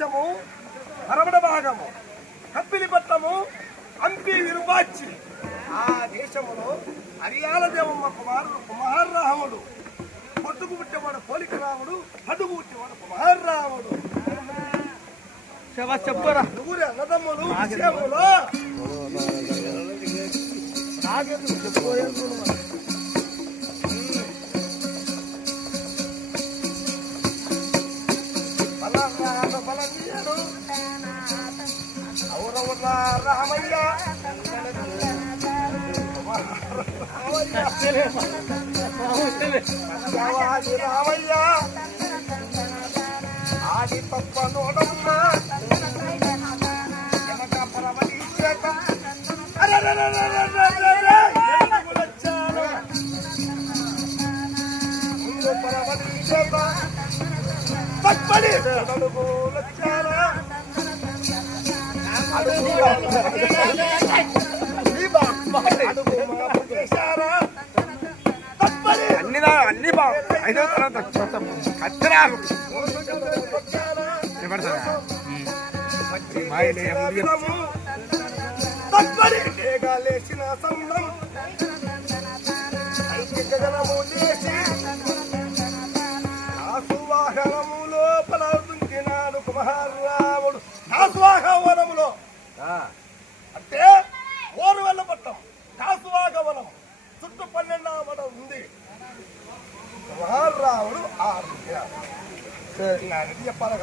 పరమణ దేశము భాగము కప్పిలి పట్టము అంపి విరుపాచి. ఆ దేశములో హరియాల దేవమ్మ కుమారుడు కుమారరాముడు పొట్టుకు పుట్టేవాడు పోలిక రాముడు పడుగు పుట్టేవాడు కుమారరాముడు. చెప్పరా నువ్వురే అన్నదమ్ములు విషయములో. నాకెందుకు చెప్పుకోలేదు. ಮಲಗಿಯರು ಅವರವರ ರಾಮಯ್ಯ ರಾಮಯ್ಯ ಆದಿಪಪ್ಪ ನೋಡಮ್ಮ ಮುಂದೆ ಪರಮದಿ ತಪ್ಪಲಿ అన్ని అన్ని బా ఐదో తర్వాత చూస్తాం కచ్చరాలు లేచిన సంబరం పట్టణం కాసువాగవనం. చుట్టూ పన్నెండవడం ఉంది. రాముడు ఆరు చెప్పాలి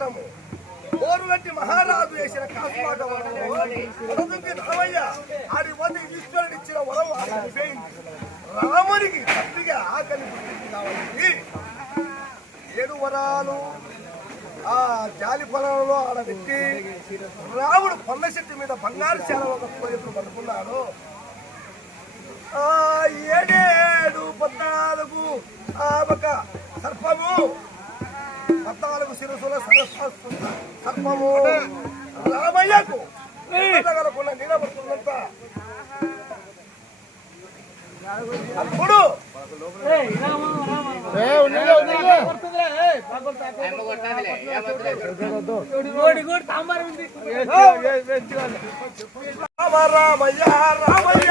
ఓరువెల్ల పట్టము మహారాజు వేసిన కాసువాగవనము వరదుంకి రామయ్య ఆడి వద్ద ఈశ్వరుడు ఇచ్చిన వరం రామునికి గట్టిగా ఆకలి పుట్టింది కాబట్టి ఏడు వరాలు ఆ జాలి పొలంలో ఆడబెట్టి రాముడు పొల్ల చెట్టు మీద బంగారు శాల ఒక ఎప్పుడు పడుకున్నాడు ఆ ఏడేడు పద్నాలుగు ఆ ఒక సర్పము ఋషుల సర్వము. రామయ్యకు కలగలకుండా నిలబడుతున్నంత. అప్పుడు రామయ్య రామయ్య.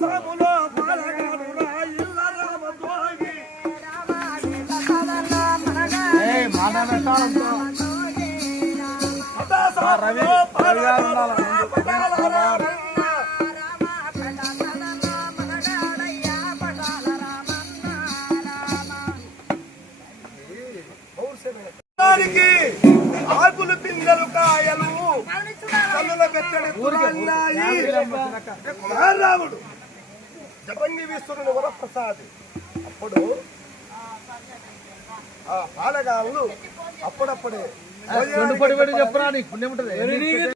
సాములో పాలగాడు నా పదాల రామన్న. దానికి ఆకులు పిందెలు కాయలు కన్నుల తురాన్నాయి. వీస్తుడు వరప్రసాద్. అప్పుడు ఆ పాలగాళ్ళు అప్పుడప్పుడే చెప్పరా నీకు? పుణ్యం ఉంటుంది.